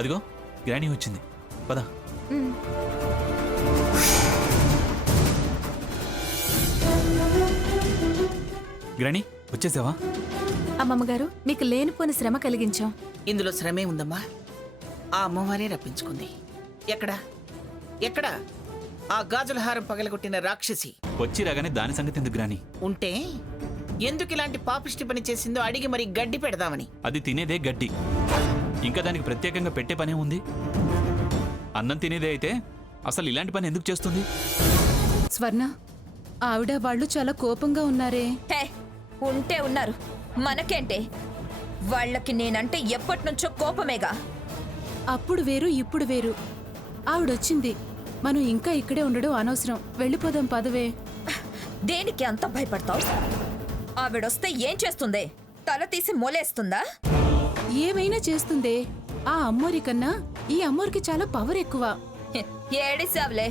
అదిగో గ్రానీ వచ్చింది, పద. గ్రానీ వచ్చేసావా? అమ్మమ్మగారు, మీకు లేనిపోని శ్రమ కలిగించాం. ఇందులో శ్రమే ఉందమ్మా. ఆ అమ్మవారే రప్పించుకుంది. ఎక్కడా ఎక్కడా ఆ గాజుల హారం పగలగొట్టిన రాక్షసి? వచ్చి రాగానే దాని సంగతి ఎందుకు గ్రానీ? ఉంటే ఎందుకు ఇలాంటి పాపిష్టి పని చేసిందో అడిగి మరి గడ్డి పెడదామని. అది తినేదే గడ్డి, ఇంకా దానికి ప్రత్యేకంగా పెట్టే పనే ఉంది. అన్నం తినేదే అయితే అసలు ఇలాంటి పని ఎందుకు చేస్తుంది? స్వర్ణ, ఆవిడ వాళ్ళు చాలా కోపంగా ఉన్నారే. హే, ఉంటే ఉన్నారు, మనకేంటే? వాళ్ళకి నేనంటే ఎప్పటినుంచో కోపమేగా. అప్పుడు వేరు, ఇప్పుడు వేరు. ఆవిడొచ్చింది, మనం ఇంకా ఇక్కడే ఉండడం అనవసరం. వెళ్ళిపోదాం పదవే. దేనికి అంత భయపడతావు? ఆవిడొస్తే ఏం చేస్తుందే? తల తీసి మొలేస్తుందా? ఏమైనా చేస్తుందే. ఆ అమ్మోరి కన్నా ఈ అమ్మోరికి చాలా పవర్ ఎక్కువ. హె, ఏడిసావులే.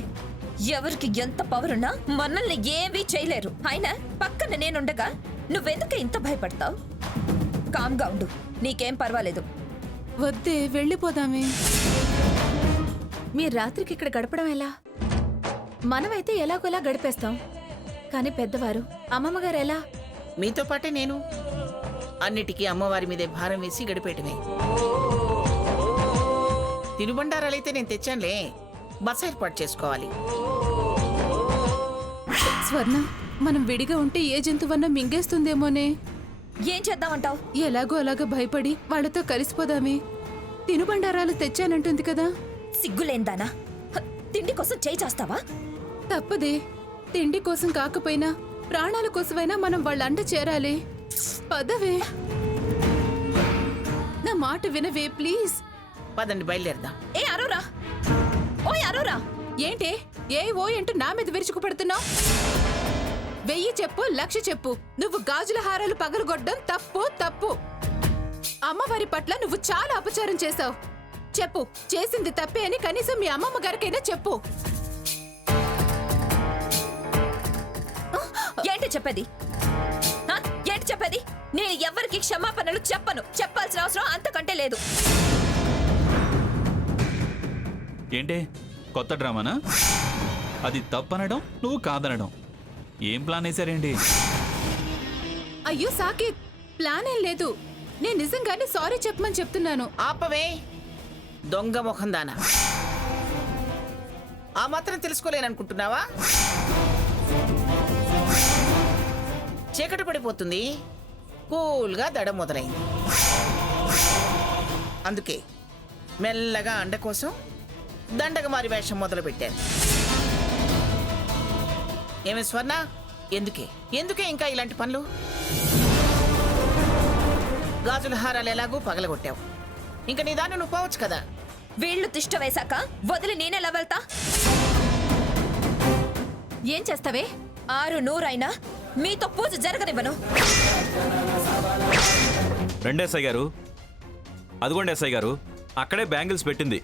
ఎవరికి ఎంత పవరున్నా మనల్ని ఏమీ చేయలేరు. అయినా పక్కన నేనుండగా నువ్వెందుకు ఇంత భయపడతావు? కామ్గా ఉండు, నీకేం పర్వాలేదు. వద్దే, వెళ్ళిపోదామే. మీరు రాత్రికి ఇక్కడ గడపడం ఎలా? మనమైతే ఎలాగోలా గడిపేస్తాం, కానీ పెద్దవారు, అమ్మమ్మగారు ఎలా? మీతో పాటే నేను. అన్నిటికీ అమ్మవారి మీదే భారం వేసి గడిపేయటమే. తినుబండారాలైతే నేను తెచ్చానులే, బస ఏర్పాటు చేసుకోవాలి. స్వర్ణ, మనం విడిగా ఉంటే ఏ జంతువన్నా మింగేస్తుందేమోనే. ఏం చేద్దామంటావు? ఎలాగో అలాగా భయపడి వాళ్ళతో కలిసిపోదామే. తినుబండారాలు తెచ్చానంటుంది కదా. సిగ్గులేందానా? హ, తిండి కోసం చేయి చేస్తావా? తప్పదే. తిండి కోసం కాకపోయినా ప్రాణాల కోసమైనా మనం వాళ్ళ అంట చేరాలి. పదవే, నా మాట వినవే ప్లీజ్. పదండి, బయలుదేరదాం. ఏ అరోరా, ఓయ్ అరోరా. ఏంటే ఏ ఓ అంటూ నా మీద విరుచుకు పడుతున్నావు? 1000 చెప్పు, 1,00,000 చెప్పు, నువ్వు గాజుల హారాలు పగలగొట్టడం తప్పు తప్పు. అమ్మవారి పట్ల నువ్వు చాలా అపచారం చేశావు. చెప్పు, చేసింది తప్పే అని కనీసం మీ అమ్మమ్మ గారికైనా చెప్పు. ఏంటి చెప్పేది? హ? ఏంటి చెప్పేది? నేను ఎవరికి క్షమాపణలు చెప్పను. చెప్పాల్సిన అవసరం అంతకంటే లేదు. ఏంటే కొత్త డ్రామానా? అది తప్పనడం, నువ్వు కాదనడం. ఏం ప్లాన్ వేశారేంటి? అయ్యో సాకేత్, ప్లాన్ ఏం లేదు. నేను నిజంగానే సారీ చెప్పమని చెప్తున్నాను. ఆపవే, దొంగ ముఖం దానా. ఆ మాత్రం తెలుసుకోలేననుకుంటున్నావా? చీకటి పడిపోతుంది, కూల్గా దడ మొదలైంది. అందుకే మెల్లగా అండ కోసం దండగమారి వేషం మొదలు పెట్టాను. ఏమే స్వర్ణ, ఎందుకే ఇంకా ఇలాంటి పనులు? గాజుల హారాలు ఎలాగూ పగలగొట్టావు, ఇంకా నీ దాన్ని నువ్వు పోవచ్చు కదా. వీళ్ళు తిష్ట వేశాక వదిలి నేనెలా వెళ్తా? ఏం చేస్తావే? 600 అయినా మీతో పూజ జరగనివ్వను. రండి ఎస్ఐ గారు, అదిగోండి ఎస్ఐ గారు, అక్కడే బ్యాంగిల్స్ పెట్టింది.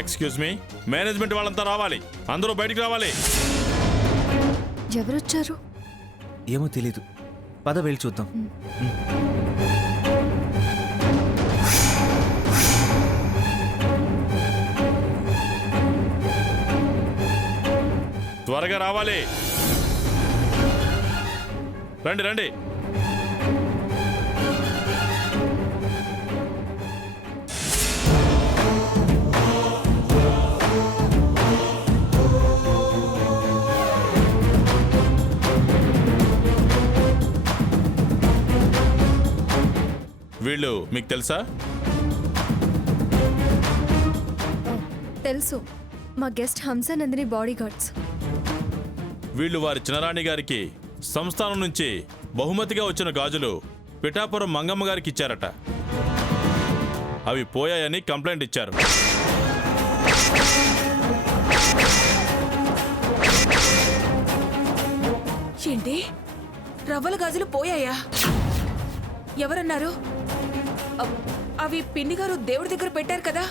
ఎక్స్క్యూజ్ మీ, మేనేజ్మెంట్ వాళ్ళంతా రావాలి, అందరూ బయటికి రావాలి. ఎవరొచ్చారు? ఏమో తెలీదు, పద వెళ్ళి చూద్దాం. త్వరగా రావాలి, రండి రండి. వీళ్ళు మీకు తెలుసా? తెలుసు, మా గెస్ట్ హంసనందిని బాడీ గార్డ్స్. వీళ్ళు వారి చినరాణి గారికి సంస్థానం నుంచి బహుమతిగా వచ్చిన గాజులు పిఠాపురం మంగమ్మ గారికి ఇచ్చారట. అవి పోయాయని కంప్లైంట్ ఇచ్చారు. ఏంటి, రవ్వల గాజులు పోయాయా? ఎవరన్నారు? అవి పిన్ని గారు దేవుడి దగ్గర పెట్టారు కదా.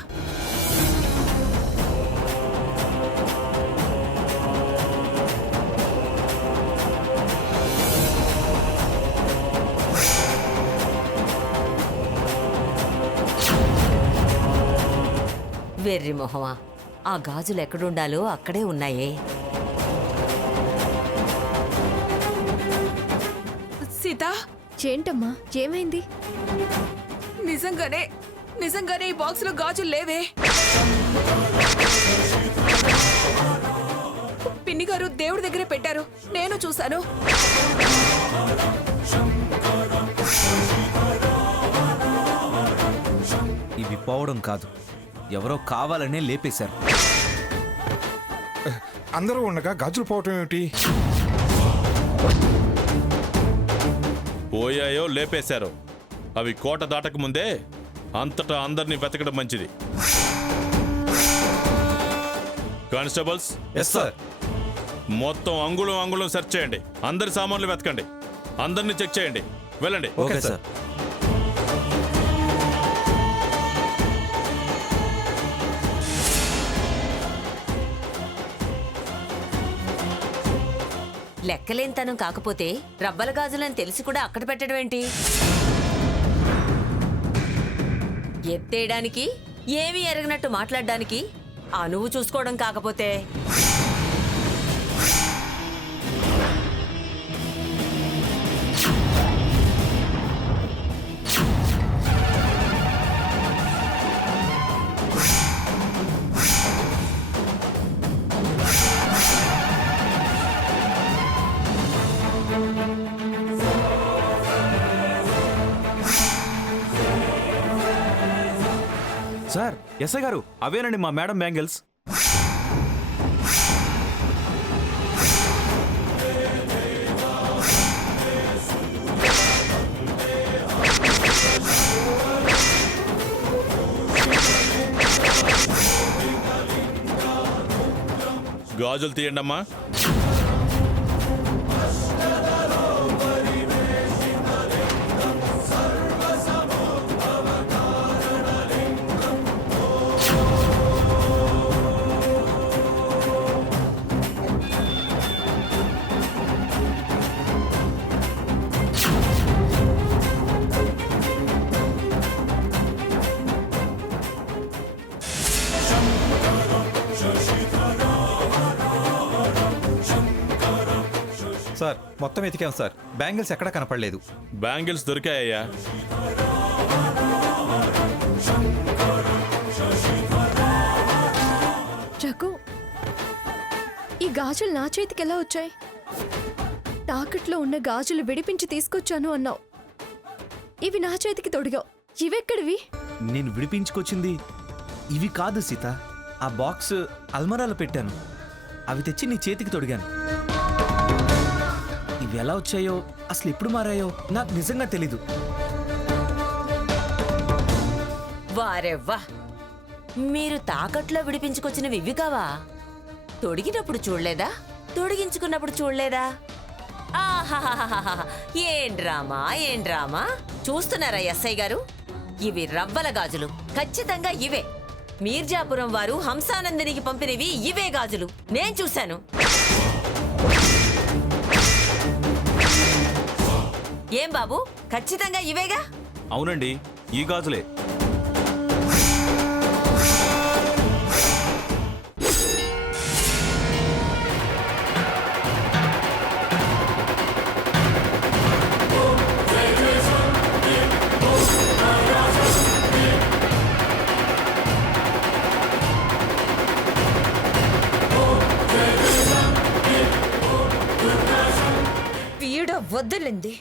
వెర్రి మొహమా, ఆ గాజులు ఎక్కడుండాలో అక్కడే ఉన్నాయే. సీత, ఏంటమ్మా ఏమైంది? నిజంగానే ఈ బాక్స్ లో గాజులు లేవే. పిన్ని గారు దేవుడి దగ్గరే పెట్టారు, నేను చూశాను. ఇవి పోవడం కాదు, ఎవరో కావాలనే లేపేశారు. అందరూ ఉండగా గాజులు పోవటం ఏమిటి? పోయాయో లేపేశారో అవి కోట దాటక ముందే అంతటా అందరినీ వెతకడం మంచిది. Constables, yes sir. మొత్తం అంగుళం సెర్చ్ చేయండి. అందరి సామాన్లు వెతకండి, అందరినీ చెక్ చేయండి. వెళ్ళండి. Okay sir. లెక్కలేనితనం కాకపోతే రవ్వల గాజులని తెలిసి కూడా అక్కడ పెట్టడం ఏంటి? ఎత్తేయడానికి, ఏమీ ఎరగనట్టు మాట్లాడడానికి నువ్వు చూసుకోవడం కాకపోతే సార్, ఎస్ఐ గారు, అవేనండి మా మేడం బ్యాంగిల్స్. గాజులు తీయండి అమ్మా. సార్, మొత్తం ఎతికాం సార్, బ్యాంగిల్స్ ఎక్కడా కనపడలేదు. బ్యాంగిల్స్ దొరికాయ్యా. రఘు, ఈ గాజులు నా చేతికి ఎలా వచ్చాయి? తాకట్లో ఉన్న గాజులు విడిపించి తీసుకొచ్చాను అన్నావు, ఇవి నా చేతికి తొడిగావు. ఇవెక్కడివి? నేను విడిపించుకొచ్చింది ఇవి కాదు సీత. ఆ బాక్స్ అల్మరాలో పెట్టాను, అవి తెచ్చి నీ చేతికి తొడిగాను. ఇవి ఎలా వచ్చాయో, అసలు ఎప్పుడు మారాయో నాకు నిజంగా తెలీదు. వారెవ్వా, మీరు తాకట్లో విడిపించుకొచ్చినవి ఇవి కావా? తొడిగినప్పుడు చూడలేదా? తొడిగించుకున్నప్పుడు చూడలేదా? ఆహాహాహాహా, ఏం డ్రామా చూస్తున్నారా ఎస్ఐ గారు? ఇవి రవ్వల గాజులు, ఖచ్చితంగా ఇవే. మీర్జాపురం వారు హంసానందినికి పంపినవి ఇవే గాజులు, నేను చూశాను. ఏం బాబు, ఖచ్చితంగా ఇవేగా? అవునండి, ఈ గాజులే. పీడ వదిలింది.